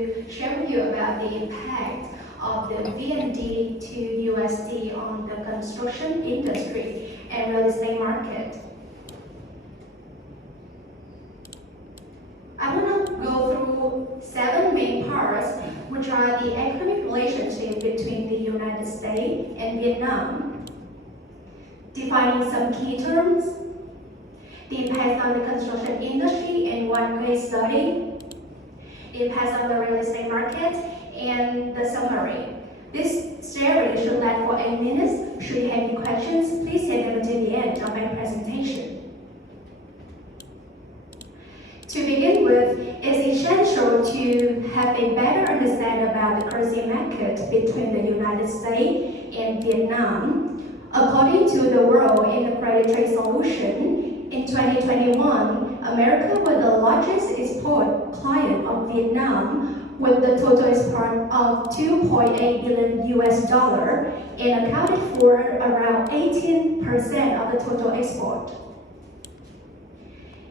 to share with you about the impact of the VND to USD on the construction industry and real estate market. I want to go through 7 main parts, which are the economic relationship between the United States and Vietnam, defining some key terms, the impact on the construction industry in one case study, the impact on the real estate market, and the summary. This series should last for 8 minutes. Should you have any questions, please save them until the end of my presentation. To begin with, it's essential to have a better understanding about the currency market between the United States and Vietnam. According to the World Integrated Trade Solution, in 2021, America was the largest export client of Vietnam with the total export of $2.8 billion and accounted for around 18% of the total export.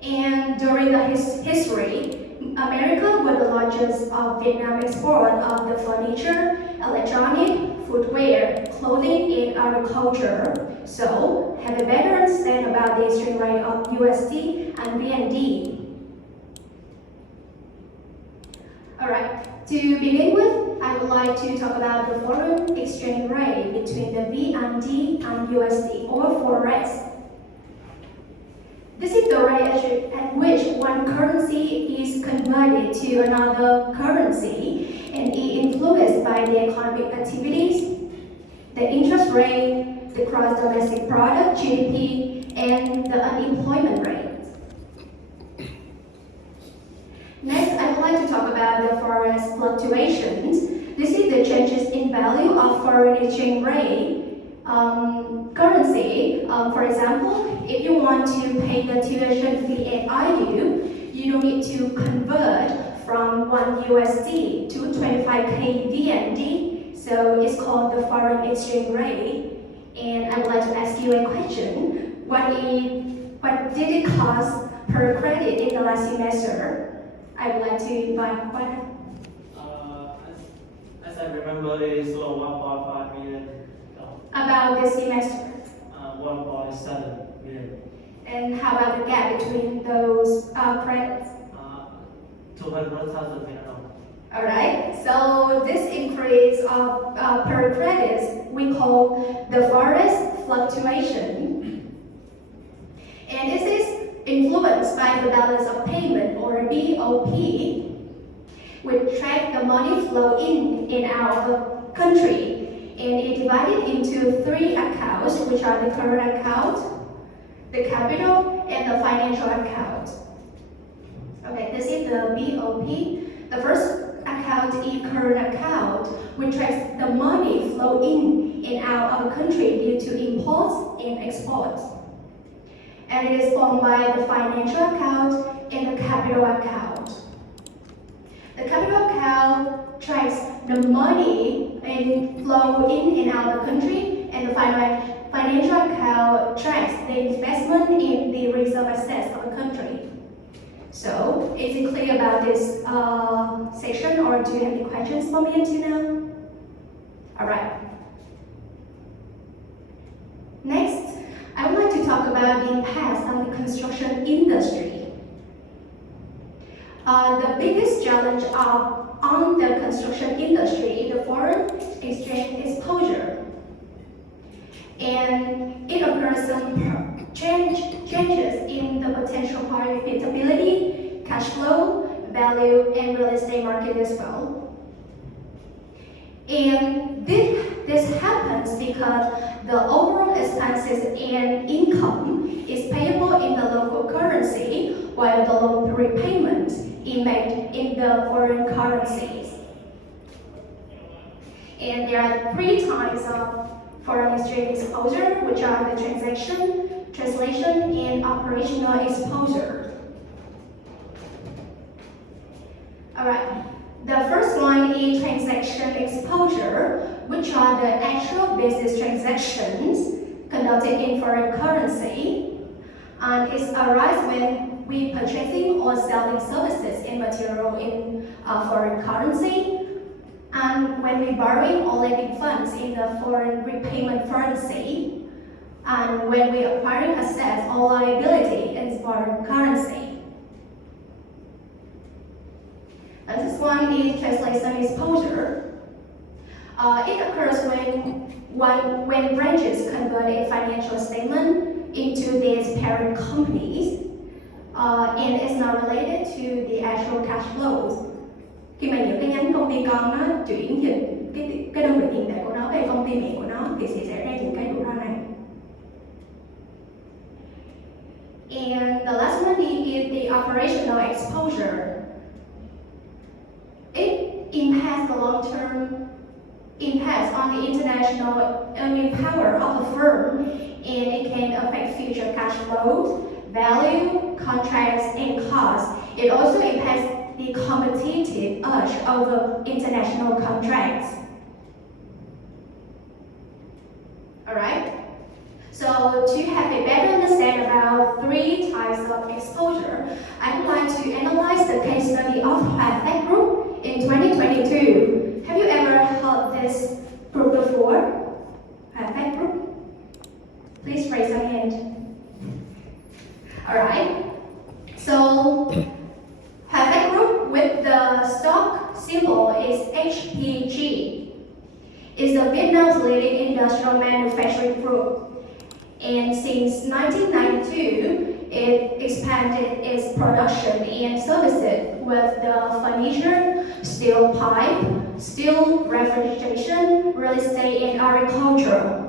And during the history, America was the largest of Vietnam export of the furniture, electronic, footwear, clothing, and agriculture. So, have a better understanding about the exchange rate of USD and VND. Alright, to begin with, I would like to talk about the foreign exchange rate between the VND and USD, or Forex. This is the rate at which one currency is converted to another currency and is influenced by the economic activities, the interest rate, the gross domestic product, GDP, and the unemployment rate. Next, I would like to talk about the forex fluctuations. This is the changes in value of foreign exchange rate currency. For example, if you want to pay the tuition fee at IU, you don't need to convert from 1 USD to 25K VND. So it's called the foreign exchange rate. And I would like to ask you a question. What did it cost per credit in the last semester? I would like to invite one. As I remember, it is 1.5 million. About this semester. 1.7 million. And how about the gap between those credits? 200,000 Vietnam. Alright, so this increase of per credits we call the forex fluctuation. And this is influenced by the balance of payment, or BOP, which track the money flow in and out of the country. And it's divided into 3 accounts, which are the current account, the capital, and the financial account. Okay, this is the BOP. The first account is current account, which tracks the money flow in and out of the country due to imports and exports. And it is formed by the financial account and the capital account. The capital account tracks the money and flow in and out of the country, and the financial account tracks the investment in the reserve assets of the country. So, is it clear about this section, or do you have any questions for me until now? Alright. Next, I would like to talk about the impact on the construction industry. The biggest challenge on the construction industry is the foreign exchange exposure. And it occurs some changes in the potential profitability, cash flow, value, and real estate market as well. And this happens because the overall expenses and income is payable in the local currency, while the loan repayment is made in the foreign currencies. And there are 3 types of foreign exchange exposure, which are the transaction, translation, and operational exposure. Alright, the first one is transaction exposure, which are the actual business transactions conducted in foreign currency. And it arises when we purchasing or selling services and material in foreign currency. And when we borrowing or lending funds in the foreign repayment currency, and when we acquiring assets or liability in foreign currency. And this one is translation exposure. It occurs when branches convert a financial statement into their parent companies, and it's not related to the actual cash flows. Khi mà những cái nhánh công ty con nó chuyển dịch cái đơn vị tiền tệ của nó về công ty mẹ của nó thì sẽ xảy ra những cái rủi ro này. And the last one is the operational exposure. It impacts the long-term impacts on the international earning power of the firm, and it can affect future cash flows, value, contracts, and costs. It also impacts the competitive edge of the international contracts. Alright? So to have a better understanding about 3 types of exposure, I would like to analyze the case study of Hua Group in 2022. Have you ever heard this group before? Hua Group? Please raise your hand. Alright. So Hua Group with the stock symbol is HPG. Is a Vietnam's leading industrial manufacturing group. And since 1992, it expanded its production and services with the furniture, steel pipe, steel refrigeration, real estate, and agriculture.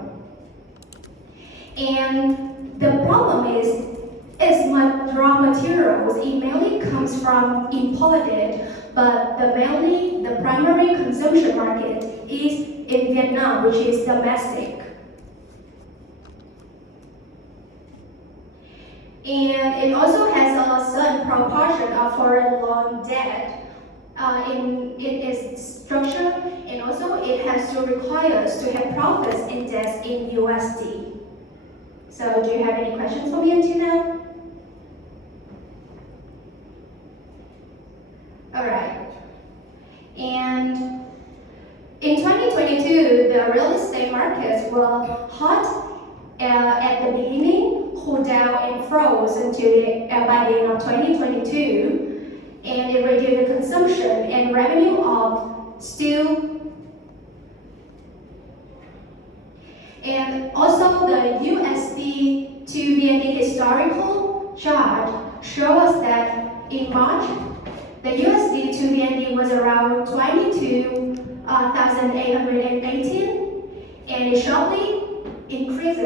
And the problem is, raw materials, it mainly comes from imported, but the primary consumption market is in Vietnam, which is domestic. And it also has a certain proportion of foreign loan debt in its structure, and also it has to require us to have profits indexed in USD. So do you have any questions for me until now? Alright. And in 2022, the real estate markets were hot at the beginning, cooled down and froze until by the end of 2022, and it reduced the consumption and revenue of steel. And also the USD to VND historical chart shows us that in March, the USD to VND was around 22,818, and it sharply increased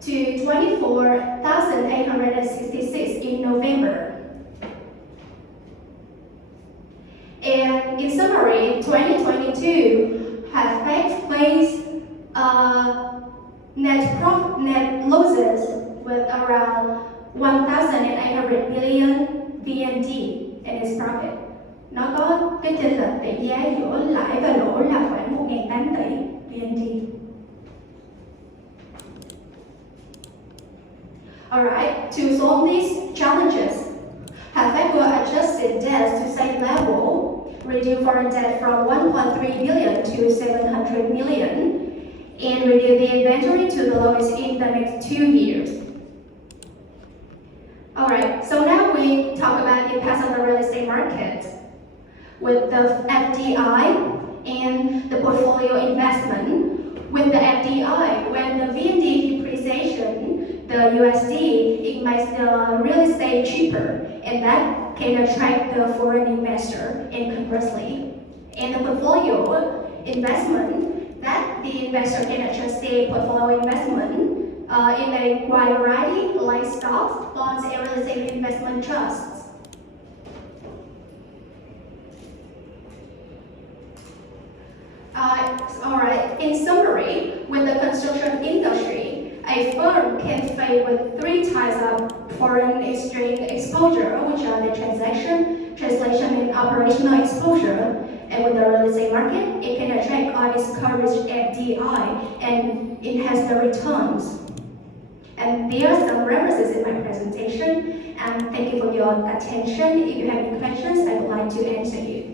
to 24,866 in November. And in summary, 2022 has faced net losses with around 1,800 billion VND in its profit. Nó có cái chênh lệch tỷ giá giữa lãi và lỗ là khoảng 1.800 tỷ VND. Alright, to solve these challenges, Hafeco adjusted debts to same level, reduced foreign debt from 1.3 billion to 700 million, and reduced the inventory to the lowest in the next 2 years. Alright, so now we talk about the impact on the real estate market with the FDI and the portfolio investment. With the FDI, when the VND depreciation, the USD, it makes the real estate cheaper, and that can attract the foreign investor, and conversely. And the portfolio investment, that the investor can adjust the portfolio investment in a wide variety, like stocks, bonds, and real estate investment trusts. Alright, in summary, with the construction industry, a firm can face with 3 types of foreign exchange exposure, which are the translation, and operational exposure. And with the real estate market, it can attract or discourage FDI and enhance the returns. And there are some references in my presentation, and thank you for your attention. If you have any questions, I would like to answer you.